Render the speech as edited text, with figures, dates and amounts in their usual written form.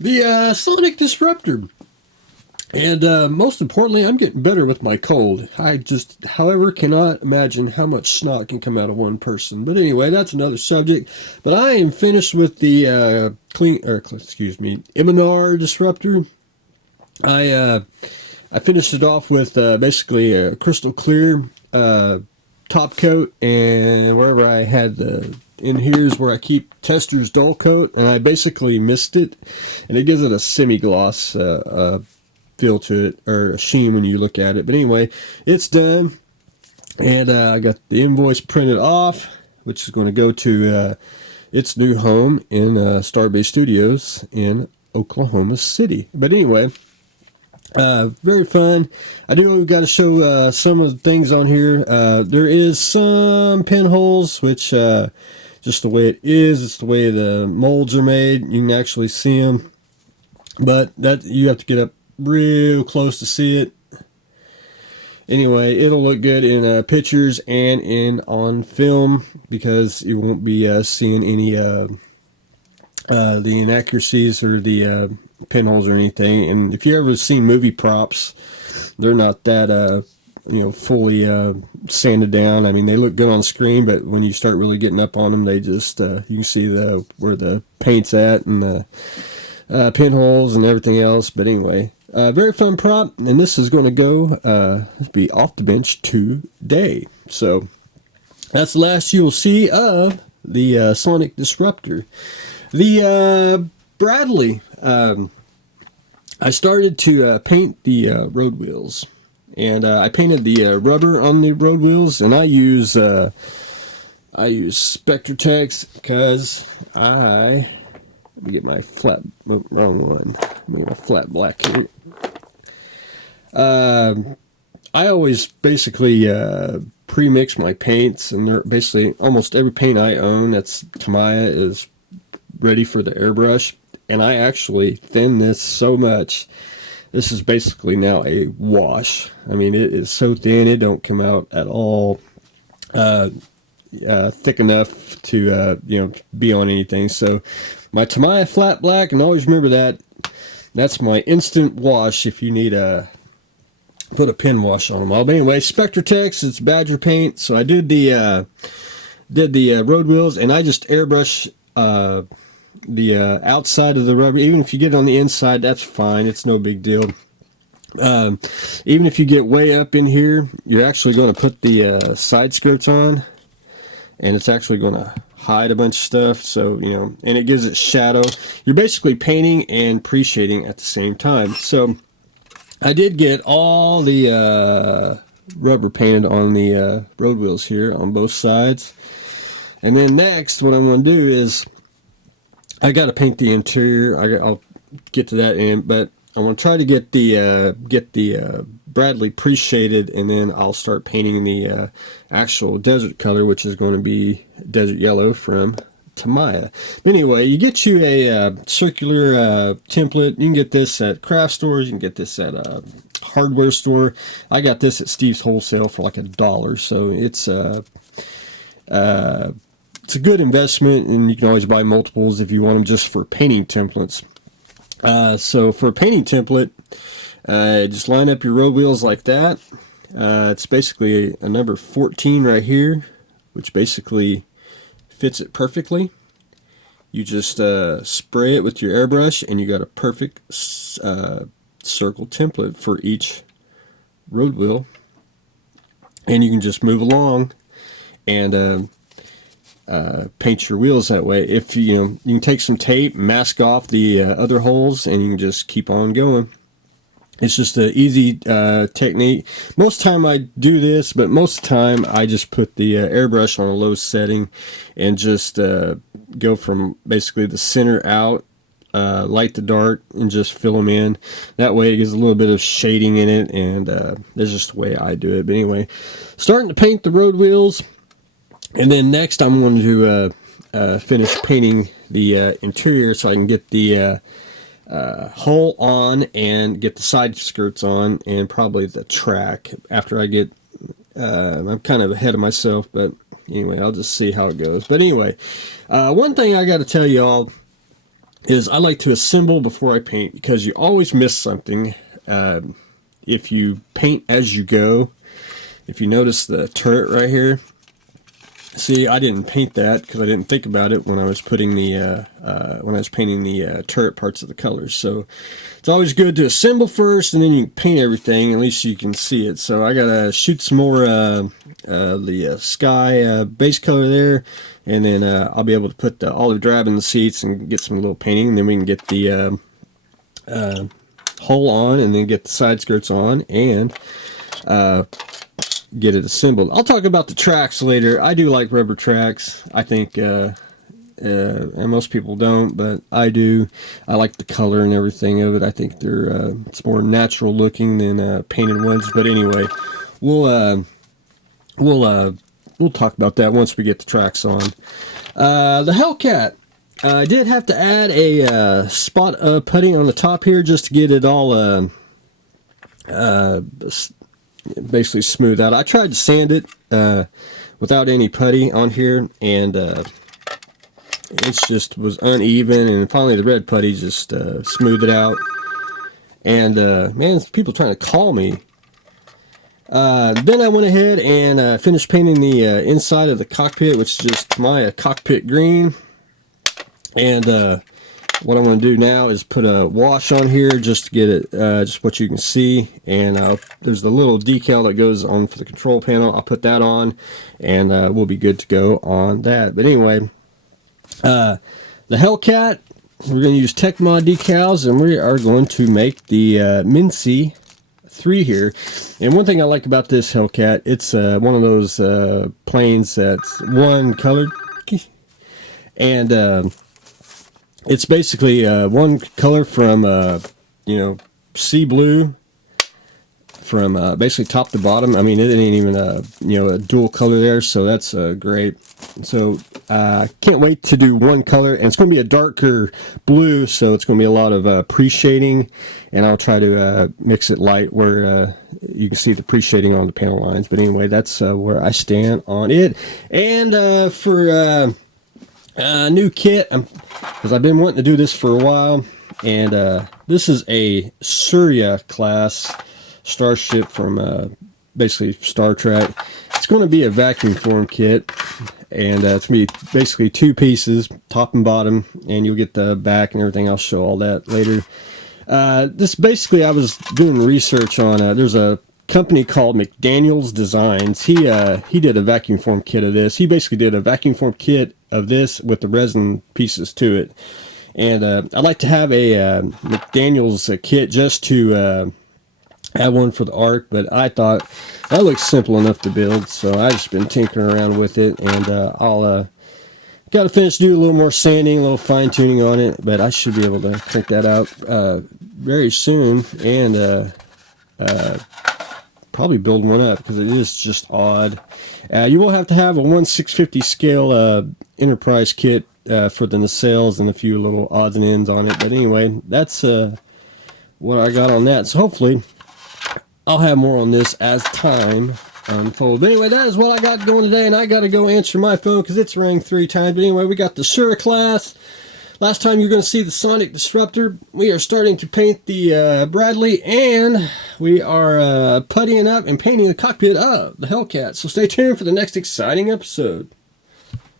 The Sonic Disruptor. And most importantly, I'm getting better with my cold. I just, however, cannot imagine how much snot can come out of one person. But anyway, that's another subject. But I am finished with the M&R Disruptor. I finished it off with basically a crystal clear top coat, and wherever I had in here is where I keep Tester's dull coat, and I basically missed it, and it gives it a semi-gloss feel to it, or a sheen when you look at it. But anyway, it's done, and I got the invoice printed off, which is going to go to its new home in Starbase Studios in Oklahoma City. But anyway, very fun. I do got to show some of the things on here. There is some pinholes, which just the way it is, it's the way the molds are made. You can actually see them, but that you have to get up real close to see it. Anyway, it'll look good in pictures and on film, because you won't be seeing any the inaccuracies or the pinholes or anything. And if you ever seen movie props, they're not that fully sanded down. I mean, they look good on screen, but when you start really getting up on them, they just you can see where the paint's at, and the pinholes and everything else. But anyway, very fun prop, and this is going to go be off the bench today. So that's the last you will see of the Sonic Disruptor. The Bradley, I started to paint the road wheels, and I painted the rubber on the road wheels, and I use Spectratex because let me get my flat, wrong one. Let me get my flat black here. I always basically pre-mix my paints, and they're basically almost every paint I own that's Tamiya is ready for the airbrush. And I actually thin this so much. This is basically now a wash. I mean, it is so thin, it don't come out at all thick enough to be on anything. So my Tamiya flat black, and always remember that that's my instant wash if you need a put a pin wash on them all. But anyway, Spectratex, it's Badger paint. So I did the road wheels, and I just airbrush the outside of the rubber. Even if you get it on the inside, that's fine. It's no big deal. Even if you get way up in here, you're actually going to put the side skirts on, and it's actually going to hide a bunch of stuff. So, and it gives it shadow. You're basically painting and pre-shading at the same time. So I did get all the rubber painted on the road wheels here on both sides. And then next, what I'm going to do is I got to paint the interior. I'll get to that in, but I want to try to get the Bradley pre-shaded, and then I'll start painting the actual desert color, which is going to be desert yellow from Tamiya. Anyway, you get you a circular template. You can get this at craft stores. You can get this at a hardware store. I got this at Steve's Wholesale for like $1, so it's a good investment, and you can always buy multiples if you want them just for painting templates. So for a painting template, just line up your road wheels like that. It's basically a number 14 right here, which basically fits it perfectly. You just spray it with your airbrush, and you got a perfect circle template for each road wheel. And you can just move along and paint your wheels that way. If you can take some tape, mask off the other holes, and you can just keep on going. It's just an easy technique. Most time I do this, but most of the time I just put the airbrush on a low setting and just go from basically the center out, light the dart, and just fill them in. That way it gives a little bit of shading in it, and that's just the way I do it. But anyway, starting to paint the road wheels. And then next I'm going to finish painting the interior, so I can get the hull on and get the side skirts on, and probably the track after I get I'm kind of ahead of myself, but anyway, I'll just see how it goes. But anyway, one thing I got to tell y'all, is I like to assemble before I paint, because you always miss something if you paint as you go. If you notice the turret right here, see, I didn't paint that because I didn't think about it when I was putting the painting the turret parts of the colors. So it's always good to assemble first, and then you can paint everything. At least you can see it. So I gotta shoot some more the sky base color there, and then I'll be able to put the olive drab in the seats and get some little painting. And then we can get the hull on, and then get the side skirts on, and get it assembled. I'll talk about the tracks later. I do like rubber tracks. I think and most people don't, but I do. I like the color and everything of it. I think they're it's more natural looking than painted ones. But anyway, we'll talk about that once we get the tracks on. The Hellcat. I did have to add a spot of putty on the top here just to get it all basically smooth out. I tried to sand it without any putty on here, and it just was uneven, and finally the red putty just smoothed it out. And man, people trying to call me. Then I went ahead and finished painting the inside of the cockpit, which is just my cockpit green. And what I'm going to do now is put a wash on here just to get it, just what you can see. And there's the little decal that goes on for the control panel. I'll put that on, and we'll be good to go on that. But anyway, the Hellcat, we're going to use Tech Mod decals, and we are going to make the Mincy 3 here. And one thing I like about this Hellcat, it's one of those planes that's one colored, and it's basically one color from sea blue from basically top to bottom. I mean, it ain't even a dual color there, so that's great. So can't wait to do one color, and it's going to be a darker blue, so it's going to be a lot of pre-shading, and I'll try to mix it light where you can see the pre-shading on the panel lines. But anyway, that's where I stand on it. And for new kit, because I've been wanting to do this for a while, and this is a Surya class starship from basically Star Trek. It's going to be a vacuum form kit, and it's going to be basically 2 pieces, top and bottom, and you'll get the back and everything. I'll show all that later. This basically, I was doing research on, there's a company called McDaniel's Designs. He did a vacuum form kit of this. He basically did a vacuum form kit of this with the resin pieces to it. And I'd like to have a McDaniel's kit just to have one for the Ark, but I thought that looks simple enough to build, so I've just been tinkering around with it, and I'll got to finish do a little more sanding, a little fine tuning on it, but I should be able to crank that out very soon, and probably build one up, because it is just odd. You will have to have a 1/650 scale Enterprise kit for the nacelles and a few little odds and ends on it. But anyway, that's what I got on that. So hopefully I'll have more on this as time unfolds. But anyway, that is what I got going today, and I got to go answer my phone because it's rang 3 times. But anyway, we got the Surya class. Last time you're going to see the Sonic Disruptor. We are starting to paint the Bradley, and we are puttying up and painting the cockpit of the Hellcat. So stay tuned for the next exciting episode.